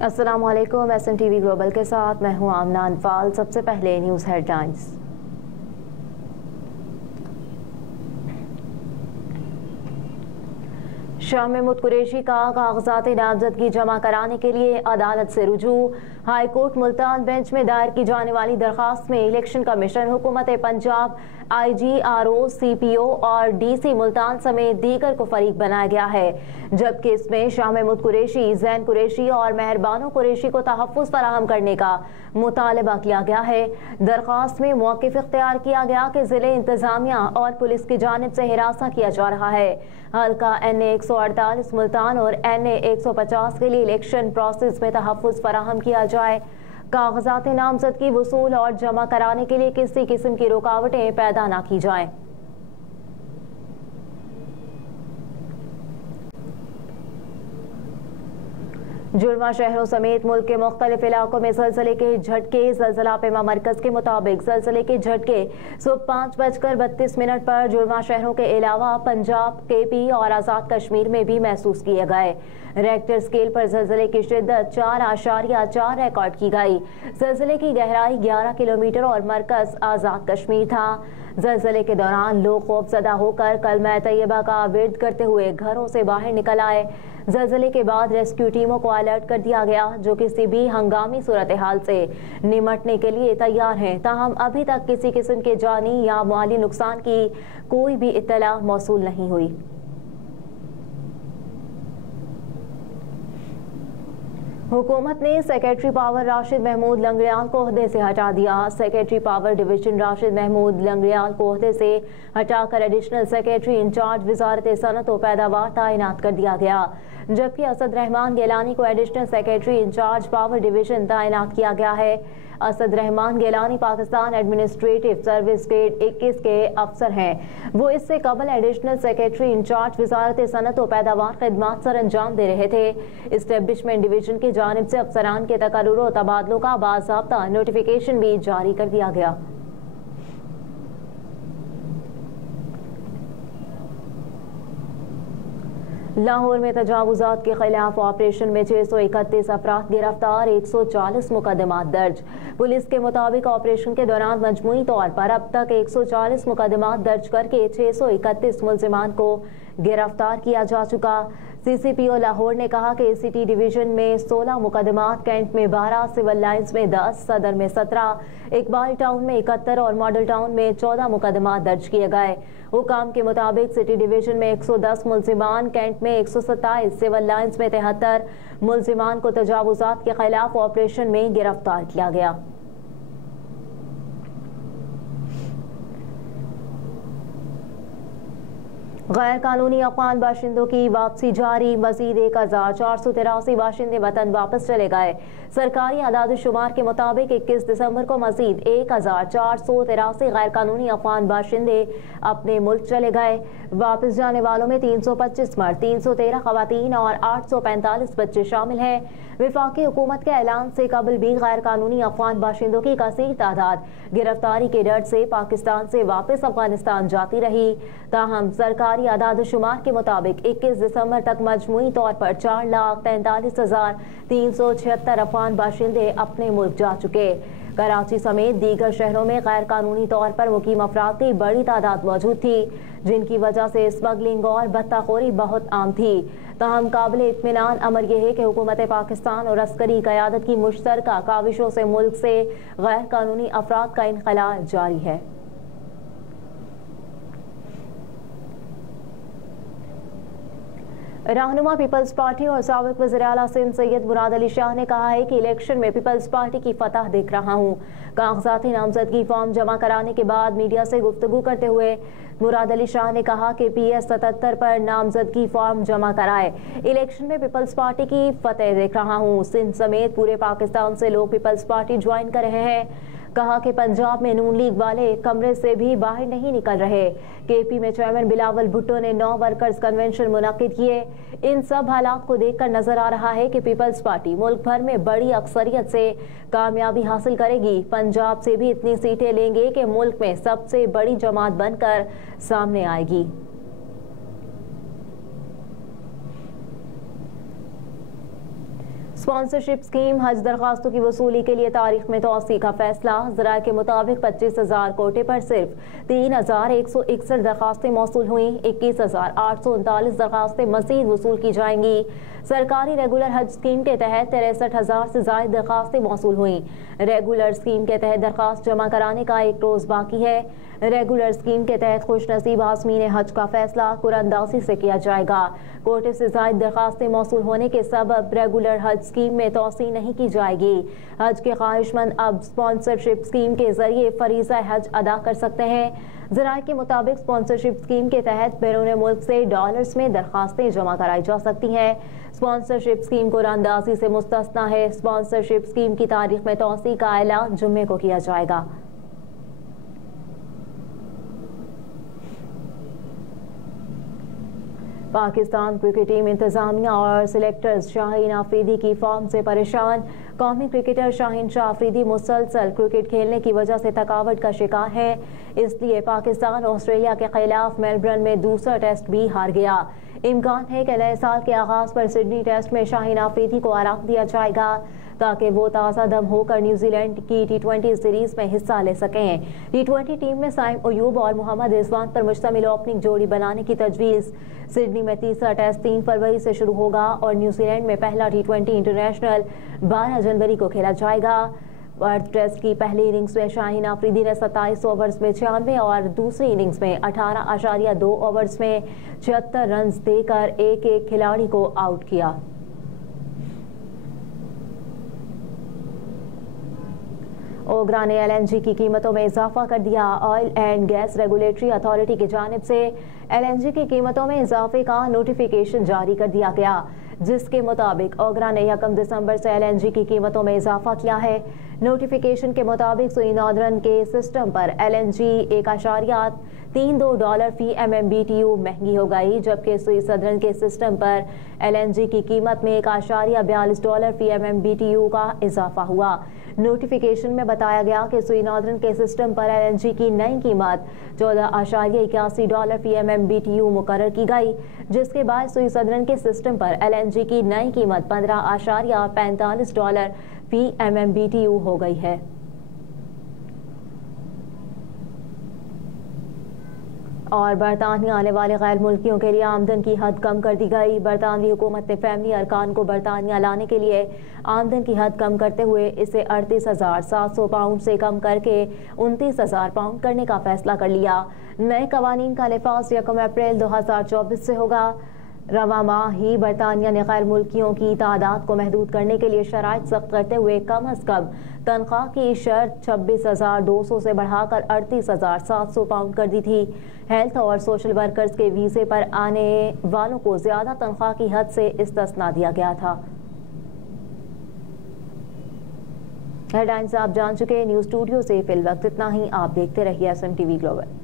अस्सलाम वालेकुम। SMTV global के साथ मैं हूं आमना अनफाल। सबसे पहले न्यूज़ हेडलाइंस। शाह महमूद कुरैशी का कागजात नामजदगी जमा कराने के लिए अदालत से रुजू। हाई कोर्ट मुल्तान बेंच में दायर की जाने वाली दरखास्त में इलेक्शन कमीशन, हुकूमत पंजाब, IGRO, CPO और DC मुल्तान समेत दीगर को फरीक बनाया गया है, जबकि इसमें शाह महमूद कुरैशी, जैन कुरैशी और मेहरबानो कुरैशी को तहफ़्फ़ुज़ फराहम करने का मुतालबा किया गया है। दरखास्त में मौक़िफ़ इख्तियार किया गया कि ज़िले इंतज़ामिया और पुलिस की जानिब से हिरासा किया जा रहा है। हल्का NA 148 मुल्तान और NA 150 के लिए इलेक्शन प्रोसेस में तहफ़्फ़ुज़ फराहम किया जाए। कागजात नामजदगी वसूल और जमा कराने के लिए किसी किस्म की रुकावटें पैदा न की जाएं। जुड़वा शहरों समेत मुल्क के मुख्तलिफ इलाकों में ज़लज़ले के झटके। ज़लज़ला पेमा मरकज़ के मुताबिक ज़लज़ले के झटके सुबह 5:32 पर जुड़वा शहरों के अलावा पंजाब, KP और आज़ाद कश्मीर में भी महसूस किए गए। रेक्टर स्केल पर ज़लज़ले की शिद्दत 4.4 रिकॉर्ड की गई। ज़लज़ले की गहराई 11 किलोमीटर और मरकज़ आज़ाद कश्मीर था। ज़लज़ले के दौरान लोग खौफज़दा होकर कलमा तैयबा का विर्द करते हुए घरों से बाहर निकल आए। ज़लज़ले के बाद रेस्क्यू टीमों को अलर्ट कर दिया गया, जो किसी भी हंगामी सूरत हाल से निमटने के लिए तैयार हैं। ताहम अभी तक किसी किस्म के जानी या माली नुकसान की कोई भी इत्तला मौसूल नहीं हुई। हुकूमत ने सेक्रेटरी पावर राशिद महमूद लंगड़ियाल को ओहदे से हटा दिया। Secretary power division Rashid Mahmood Langrial को ओहदे से हटाकर एडिशनल सेक्रेटरी इंचार्ज वजारत सनत व पैदावार तैनात कर दिया गया, जबकि असद रहमान गिलानी को additional secretary incharge power division तैनात किया गया है। Asad Rehman Gilani Pakistan administrative service grade 21 के अफसर हैं। वो इससे कबल एडिशनल सेक्रेटरी इंचार्ज वजारत सनत व पैदावार खिदमात सर अंजाम दे रहे थे। इस्टेब्लिशमेंट डिवीजन की जानिब से अफसरान के तकर्रुर व तबादलों का बाज़ाब्ता नोटिफिकेशन भी जारी कर दिया गया। लाहौर में तजावुज़ात के खिलाफ ऑपरेशन में 631 अफराद गिरफ्तार, 140 मुकदमात दर्ज। पुलिस के मुताबिक ऑपरेशन के दौरान मजमूई तौर पर अब तक 140 मुकदमात दर्ज करके 631 मुल्ज़िमान को गिरफ्तार किया जा चुका। CCPO लाहौर ने कहा कि ACT डिवीजन में 16 मुकदमात, कैंट में 12, सिविल लाइंस में 10, सदर में 17, इकबाल टाउन में 71 और मॉडल टाउन में 14 मुकदमात दर्ज किए गए। हुकाम के मुताबिक सिटी डिवीजन में 110 मुल्ज़िमान, कैंट में 127, सिविल लाइंस में 73 मुल्ज़िमान को तजावुज़ात के खिलाफ ऑपरेशन में गिरफ्तार किया गया। गैर कानूनी अफगान बाशिंदों की वापसी जारी। मजीद 1483 बाशिंदे वतन वापस चले गए। सरकारी आदाद-ओ-शुमार के मुताबिक 21 दिसंबर को मजीद 1483 गैर कानूनी अफगान बाशिंदे अपने मुल्क चले गए। वापस जाने वालों में 325 मर्द, 313 खवातीन और 845 बच्चे शामिल हैं। वफाकी हुकूमत के ऐलान से कबल भी गैर कानूनी अफगान बाशिंदों की कसीर तादाद गिरफ्तारी के डर से पाकिस्तान से वापस अफगानिस्तान जाती रही। ताहम सरकारी आदाद-ओ-शुमार के मुताबिक 21 दिसंबर तक मजमूई तौर पर 4,43,376 अफगान बाशिंदे अपने मुल्क जा चुके। कराची समेत दीगर शहरों में गैर कानूनी तौर पर मुकीम अफराद की बड़ी तादाद मौजूद थी, जिनकी वजह से स्मगलिंग और बत्ताखोरी बहुत आम थी। ताहम काबिल इत्मीनान अमर यह है कि हुकूमत पाकिस्तान और अस्करी क़यादत की मुश्तरका काविशों से मुल्क से गैर कानूनी अफराद का इनखला जारी है। रहनुमा पीपल्स पार्टी और साबिक वज़ीर आला सिंध सैयद मुराद अली शाह ने कहा है कि इलेक्शन में पीपल्स पार्टी की फतह देख रहा हूँ। कागजाती नामजदगी फॉर्म जमा कराने के बाद मीडिया से गुफ्तगू करते हुए मुराद अली शाह ने कहा कि PS 77 पर नामजदगी फॉर्म जमा कराए। इलेक्शन में पीपल्स पार्टी की फतह देख रहा हूँ। सिंध समेत पूरे पाकिस्तान से लोग पीपल्स पार्टी ज्वाइन कर रहे हैं। कहा कि पंजाब में नून लीग वाले कमरे से भी बाहर नहीं निकल रहे। KP में चेयरमैन बिलावल भुट्टो ने 9 वर्कर्स कन्वेंशन मुनक्किद किए। इन सब हालात को देखकर नजर आ रहा है कि पीपल्स पार्टी मुल्क भर में बड़ी अक्सरियत से कामयाबी हासिल करेगी। पंजाब से भी इतनी सीटें लेंगे कि मुल्क में सबसे बड़ी जमात बनकर सामने आएगी। स्पॉन्सरशिप स्कीम हज दरखास्तों की वसूली के लिए तारीख में तौसी का फैसला। ज़राए के मुताबिक 25,000 कोटे पर सिर्फ 3,161 दरखास्तें मौसूल हुई। 21,839 दरखास्तें मजीद वसूल की जाएंगी। सरकारी रेगुलर हज स्कीम के तहत 63,000 से ज्यादा दरखास्तें मौसूल हुई। रेगुलर स्कीम के तहत दरखास्त जमा कराने का एक रोज बाकी है। रेगुलर स्कीम के तहत खुशनसीब हासमीन हज का फैसला कुरानंदाजी से किया जाएगा। कोटे से ज्यादा दरखास्तें मौसूल होने के सबब रेगुलर हज स्कीम में तोसी नहीं की जाएगी। हज के ख्वाहिशमंद अब स्पॉन्सरशिप स्कीम के जरिए फरीज़ा हज अदा कर सकते हैं। ज़राए के मुताबिक स्पॉन्सरशिप स्कीम के तहत बैरून मुल्क से डॉलर्स में दरखास्तें जमा कराई जा सकती हैं। स्पॉन्सरशिप स्कीम कुरानंदाजी से मुस्तस्ना है। स्पॉन्सरशिप स्कीम की तारीख में तोसी का ऐलान जुम्मे को किया जाएगा। पाकिस्तान क्रिकेट टीम इंतजामिया और सिलेक्टर्स शाहीन आफरीदी की फॉर्म से परेशान। कौमी क्रिकेटर शाहीन शाह आफरीदी मुसलसल क्रिकेट खेलने की वजह से थकावट का शिकार है। इसलिए पाकिस्तान ऑस्ट्रेलिया के खिलाफ मेलबर्न में दूसरा टेस्ट भी हार गया। इम्कान है कि नए साल के आगाज पर सिडनी टेस्ट में शाहीन आफरीदी को आराम दिया जाएगा ताकि वो ताज़ा दम होकर न्यूजीलैंड की T20 सीरीज में हिस्सा ले सकें। T20 टीम में साइम अयूब और मोहम्मद रिजवान पर मुश्तमिल ओपनिंग जोड़ी बनाने की तजवीज़। सिडनी में तीसरा टेस्ट 3 फरवरी से शुरू होगा और न्यूजीलैंड में पहला T20 इंटरनेशनल 12 जनवरी को खेला जाएगा। अर्थ टेस्ट की पहली इनिंग्स में शाहीन आफरीदी ने 27 ओवर्स में 96 और दूसरी इनिंग्स में 18.2 ओवर्स में 76 रन देकर एक खिलाड़ी को आउट किया। ओगरा ने LNG की कीमतों में इजाफा कर दिया। Oil and gas regulatory authority की जानिब से LNG की कीमतों में इजाफे का नोटिफिकेशन जारी कर दिया गया, जिसके मुताबिक ओगरा ने 1 दिसंबर से LNG की कीमतों में इजाफा किया है। नोटिफिकेशन के मुताबिक सुई नॉर्दर्न के सिस्टम पर LNG $1.32 फी MMBTU महंगी हो गई, जबकि सुई सदर्न के सिस्टम पर LNG की कीमत में $1.42 फी MMBTU का इजाफा हुआ। नोटिफिकेशन में बताया गया कि सुई नॉर्दर्न के सिस्टम पर LNG की नई कीमत $14.81 फी MMBTU मुकर्रर की गई, जिसके बाद सुई सदर्न के सिस्टम पर LNG की नई कीमत $15.45 फी MMBTU हो गई है। और बरतानिया आने वाले गैर मुल्कियों के लिए आमदन की हद कम कर दी गई। बरतानवी हुकूमत ने फैमिली अरकान को बरतानिया लाने के लिए आमदन की हद कम करते हुए इसे 38,700 पाउंड से कम करके 29,000 पाउंड करने का फैसला कर लिया। नए कवानीन का नफाज 1 अप्रैल 2024 से होगा। रवा माह ही बरतानिया ने गैर मुल्कियों की तादाद को महदूद करने के लिए शराइत सख्त करते हुए कम अज कम तनख्वाह की शर्त 26,200 से बढ़ाकर 38,700 पाउंड कर दी थी। हेल्थ और सोशल वर्कर्स के वीज़े पर आने वालों को ज्यादा तनख्वाह की हद से इस्तिस्ना दिया गया था। हेडलाइंस आप जान चुके। न्यूज़ स्टूडियो से फिल वक्त इतना ही। आप देखते रहिए SMTV ग्लोबल।